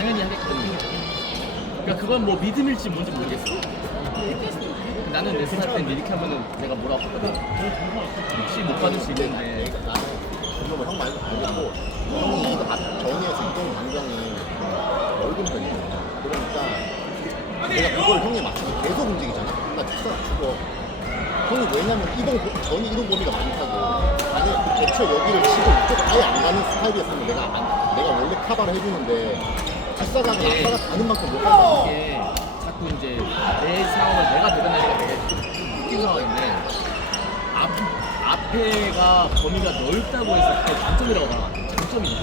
당연히 하겠거든요. 그러니까 그건 뭐 믿음일지 뭔지 모르겠어. 나는 레슨 할땐 이렇게 하면은 내가 뭐라고 하거든. 혹시 못 받을 수 있는데 나는 그거 형 말도 알겠고 형이 아- 정의에서 이동 반경이 넓은 편이야. 그러니까 내가 그걸 형에 맞춰서 계속 움직이잖아. 나 축사 주고 형이 왜냐면 이동 고- 전이 이동 범위가 많다고 만약에 그 대처 여기를 치고 이쪽 아예 안 가는 스타일이었으면 내가 안, 내가 원래 카바를 해주는데 이게- 아빠가 가는 만큼 못 간다. 이게 자꾸 이제 내 상황을 내가 대변하니까 되게 웃긴 상황인데 앞, 앞에가 범위가 넓다고 해서 그게 단점이라고 말하면 안 돼. 장점이지.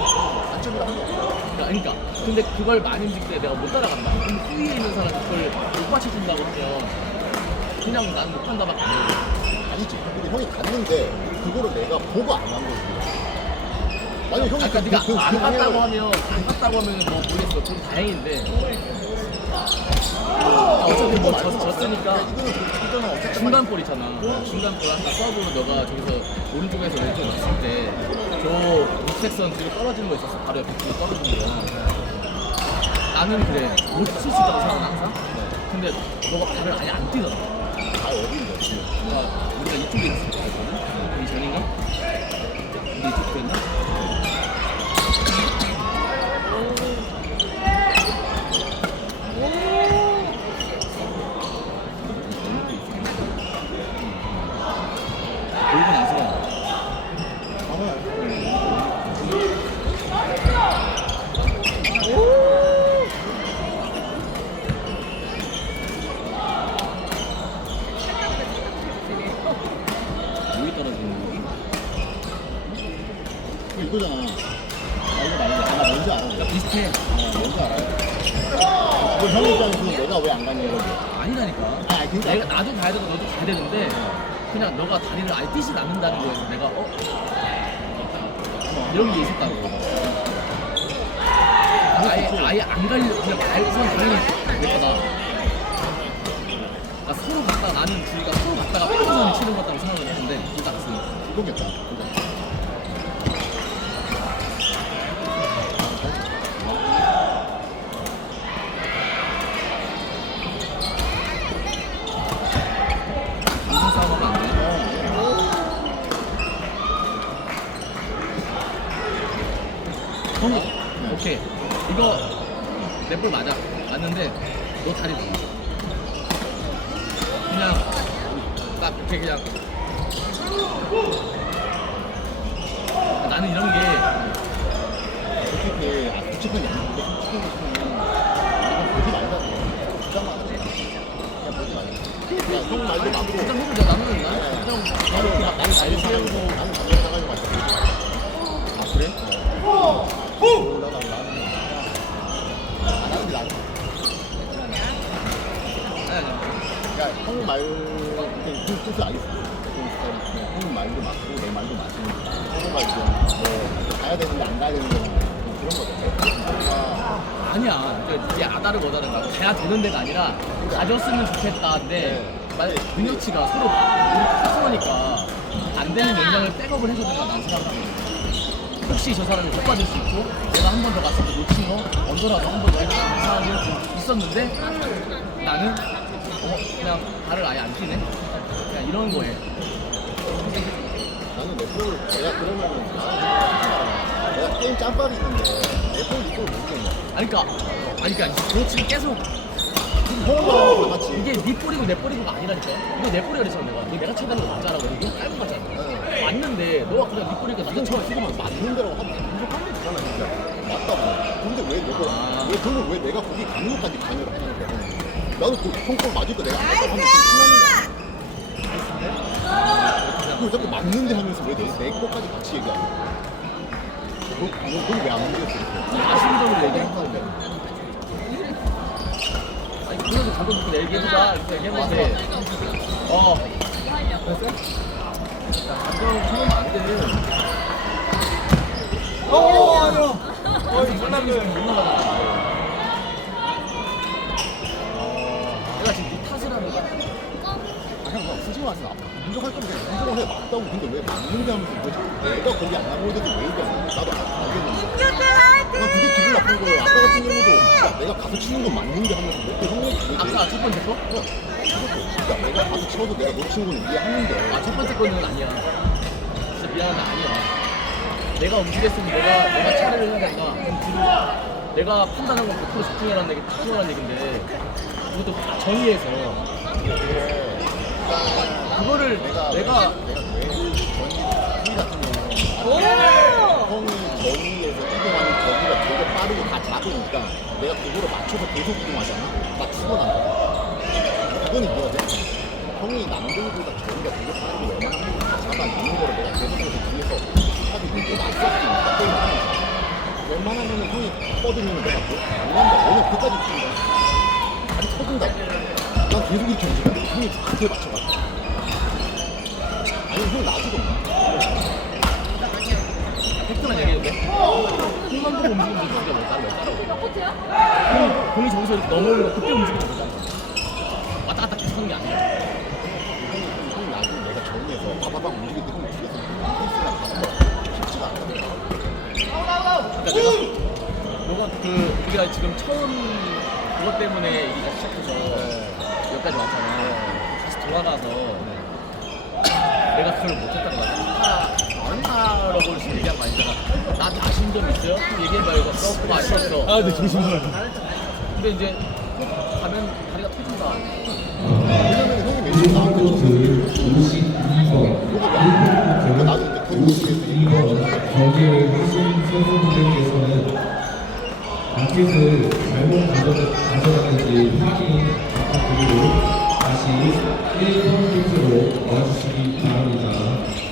단점이라는 거 없어. 그러니까, 그러니까 근데 그걸 많이 움직일 때 내가 못 따라간다. 그럼 후위에 있는 사람이 그걸 못 받쳐준다고 하면 그냥 난 못 간다 밖에 안 돼. 아니지. 근데 형이 갔는데 그거를 내가 보고 안 간 거지. 만약 형이 아까 그- 네가 그- 안그 방향을- 하면 안 갔다고 하면 뭐 모르겠어. 그럼 다행인데. 어차피 뭐 졌, 졌으니까 그 있잖아. 중간볼 아까 서브로 너가 저기서 오른쪽에서 왼쪽 왔을 때저 우측선 뒤로 떨어지는 거 있었어. 바로 옆에 뒤로 떨어지는 거. 나는 그래. 못칠수 있다고 생각해 항상. 근데 너가 발을 아예 안 뛰더라. 다 어딘데. 우리가, 우리가 이쪽에 있을 때 있거든? 이 전인가? 우리 이쪽 됐나? 여기 떨어지는 거기? 이거잖아. 아 이거 말고 나 뭔지 알아. 그러니까 비슷해. 어, 뭔지 알아요. 그럼 형 입장에서는 내가 왜 안 갔냐 이거지. 아니라니까. 아, 그러니까. 내가 나도 가야 되고 너도 가야 되는데 그냥 너가 다리를 아예 뛰지 않는다는 거에서 내가 어 이런 게 있었다고. 아예 아예 안 갈려 그냥 발선 당연히 내 거다. 그러니까 서로 갔다 나는 둘이가 서로 갔다가 백선을 치는 것 같다고 생각을 했는데 둘다 갔으니까. 그거겠다. 그거. 무슨 싸움하면 안 돼. 형이 오케이 이거 내볼 맞아. 맞는데 너 다리 봐. 그냥 딱 이렇게 그냥. 나는 이런 게 솔직히 아 부채편이 아닌데 부채편 같으면 이건 보지 말자고. 부담 안 하지. 그냥 보지 말자. 그냥 형 말도 맞고. 그냥 해보자 나는 나는 나는 그냥 나는 나는 잘 살고 나는 잘 살고 왔어. 아 그래? 올라가고 나는 안 하는 게 나아. 아니 아니 그러니까 형 말, 그 뜻을 알겠어. 그 스타일이 그냥 형 말도 맞고 내 말도 맞으니까 서로가 이제 뭐 가야 되는데 안 가야 되는 거는 뭐 그런 거죠. 그러니까 아니야. 그러니까 이게 아다를 못하는 거야. 가야 되는 데가 아니라 가졌으면 좋겠다인데 네. 만약 능력치가 서로 파트너니까 안 되는 영향을 백업을 해줘야 된다 난 생각하는 거야. 혹시 저 사람이 못 받을 수 있고 내가 한 번 더 갔을 때 놓친 거 언더라도 한 번더 있는 상황이 있었는데 나는 어, 그냥 발을 아예 안 뛰네. 그냥 이런 거에 나는 내볼 내가 그러면은 내가 게임 짬밥이 있는데 내볼 이걸 못 겠냐. 아니 그러니까 아니 그러니까 그렇지 계속 형하고 다 같이 이게 네 볼이고 내 볼이고가 아니라니까. 이거 내 볼이라 그랬잖아 내가. 이거 내가 쳐다는 거 맞잖아. 이거 깔고 가잖아. 네. 맞는데 너가 그냥 네 볼이니까 나도 쳐. 지금 맞는 대로 하면 만족하면 되잖아 진짜 맞다고 근데 왜 내가 아. 왜 그걸 왜 내가 거기 가는 것까지 관여를 하냐는 거야 나도 그 형꼴 맞을 거 내가 신나는 거야 그걸 자꾸 맞는데 하면서 왜내내 것까지 같이 얘기하는 거야? 그건 왜안 움직였어 얘기한 건데. 아니 그래도 잠깐 놓고 얘기해보자. 이렇게 얘기했는데 어 감정 참으면 안 돼. 어, 아니요. 어, 이상남이 지금 못 나가잖아. 솔직히 말해서 인정할 거면 그냥 인정을 해. 맞다고. 근데 왜왜 자꾸 내가 거기 안 나오는데도 왜 얘기하는 거야? 나도 알- 알겠는데. 난 그게 기분 나쁜 거예요. 아까 같은 경우도 가서 치는 건 맞는데 하면서 또 형님 아까 첫 번째 거? 그러니까 내가 가서 쳐도 내가 놓친 거는 이해하는데 아, 첫 번째 거는 아니야. 진짜 미안한데 아니야. 내가 움직였으면 내가, 내가 차례를 해야 된다. 그럼 뒤로 내가 판단한 건 100% 집중하라는 얘기, 집중하라는 얘기인데, 그것도 다 정의해서. 그 거를 내가 내가, 경우는 형이 거기에서 이동하는 거기가 되게 빠르고 다 작으니까 내가 그거를 맞춰서 계속 이동하잖아. 나 죽어난다. 그건 이거거든. 형이 남들보다 저기가 되게 빠르고 웬만하면 다 잡아내는 거를 내가 계속해서 뒤에서 하고 이렇게 맞섰으니까 게임을 하는 거야. 웬만하면 형이 뻗으면 내가 뭐, 안 간다. 오늘 끝까지 뛴다. 다리 터진다고. 난 계속 이렇게 움직여. 형이 그에 맞춰가지고. 아니 형 놔주던가. 팩트만 얘기해도 돼? 힘만 보고 움직이면 되지. 왜 따라, 왜 따라. 공이, 저기서 넘어오는 거 그때 움직이면 되잖아. 왔다 갔다 계속 하는 게 아니야. 형 놔주고 내가 정리해서 바바박 움직일 때 형이 뒤에서 페이스가 가는 거 쉽지가 않거든. 그러니까 내가 그 우리가 지금 처음 그것 때문에 얘기가 시작해서 여기까지 왔잖아. 다시 돌아가서 내가 그걸 못했다고 나 안하라고 지금 얘기한 거 아니잖아. 나한테 아쉬운 점 있어요? 그럼 얘기해봐요. 이거 조금 아쉬웠어. 아, 네, 조심하라. 근데 이제 가면 다리가 터진다. 왜냐면 형이 매일 나한테 줬어. 그거 왜안 나도 이제 그 모습에서 이거 거기에 하신 선수분들께서는 라켓을 잘못 가져- 가져가는지 확인 부탁드리고 다시 1번 킥으로 와주시기 바랍니다.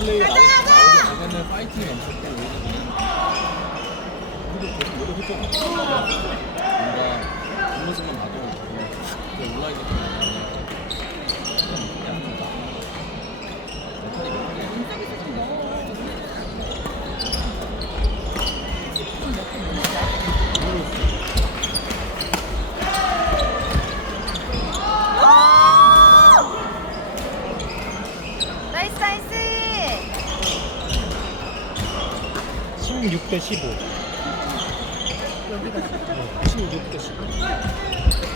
플레이 나오지 얘네는 파이팅이 넘쳤고 우리도 계속 노력했잖아. 뭔가 뒷모습만 봐도 그냥 그거 보면 그냥 약하다. 멘탈이 멘탈이 나이스 16대 15. 여기다. 16대 15.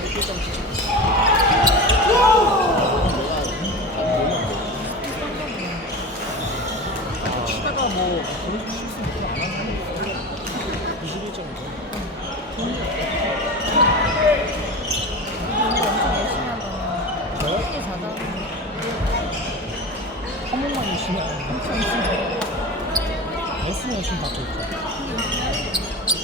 내가 치다가 뭐 그런 실수 안 하는 사람이 없어 91점이죠 오늘 엄청 한번만 열심히 레슨이 열심히 받고 있죠